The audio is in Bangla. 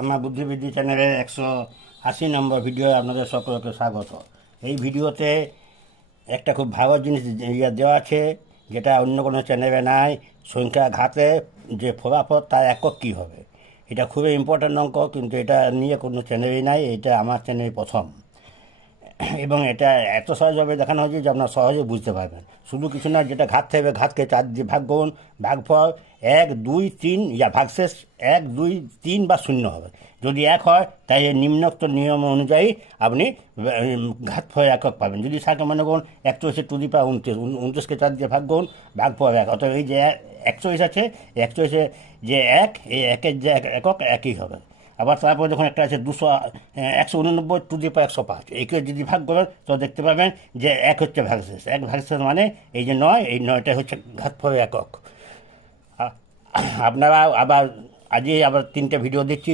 আমার বুদ্ধিবৃদ্ধি চ্যানেলের 180 নম্বর ভিডিও আপনাদের সকলকে স্বাগত। এই ভিডিওতে একটা খুব ভালো জিনিস দেওয়া আছে, যেটা অন্য কোনো চ্যানেলে নাই। সংখ্যাঘাতে যে ফলাফল তার একক কী হবে, এটা খুবই ইম্পর্ট্যান্ট অঙ্ক, কিন্তু এটা নিয়ে কোনো চ্যানেলই নাই। এটা আমার চ্যানেল প্রথম, এবং এটা এত সহজভাবে দেখানো হয়েছে যে আপনারা সহজে বুঝতে পারবেন। শুধু কিছু না, যেটা ঘাত থাকবে ঘাতকে 4 দিয়ে ভাগ করুন, ভাগফল 1, 2, 3 ইয়া ভাগশেষ 1, 2, 3 বা 0 হবে। যদি 1 হয় তাই এই নিম্নোক্ত নিয়ম অনুযায়ী আপনি ঘাতফল একক পাবেন। যদি থাকে মনে করুন 41 টু দি পাওয়ার 29, 29কে 4 দিয়ে ভাগ করুন, ভাগফল 1। অর্থাৎ এই যে 41 আছে, 41-এ যে 1, এই 1-এর যে একক একই হবে। আবার তারপর যখন একটা আছে 189 টু দি পাওয়ার 105, একে যদি ভাগ করেন তো দেখতে পাবেন যে 1 হচ্ছে ভাগশেষ। 1 ভাগশেষ মানে এই যে 9, এই 9টা হচ্ছে ঘাতফলের একক। আপনারা আবার আজই 3টে ভিডিও দিচ্ছি।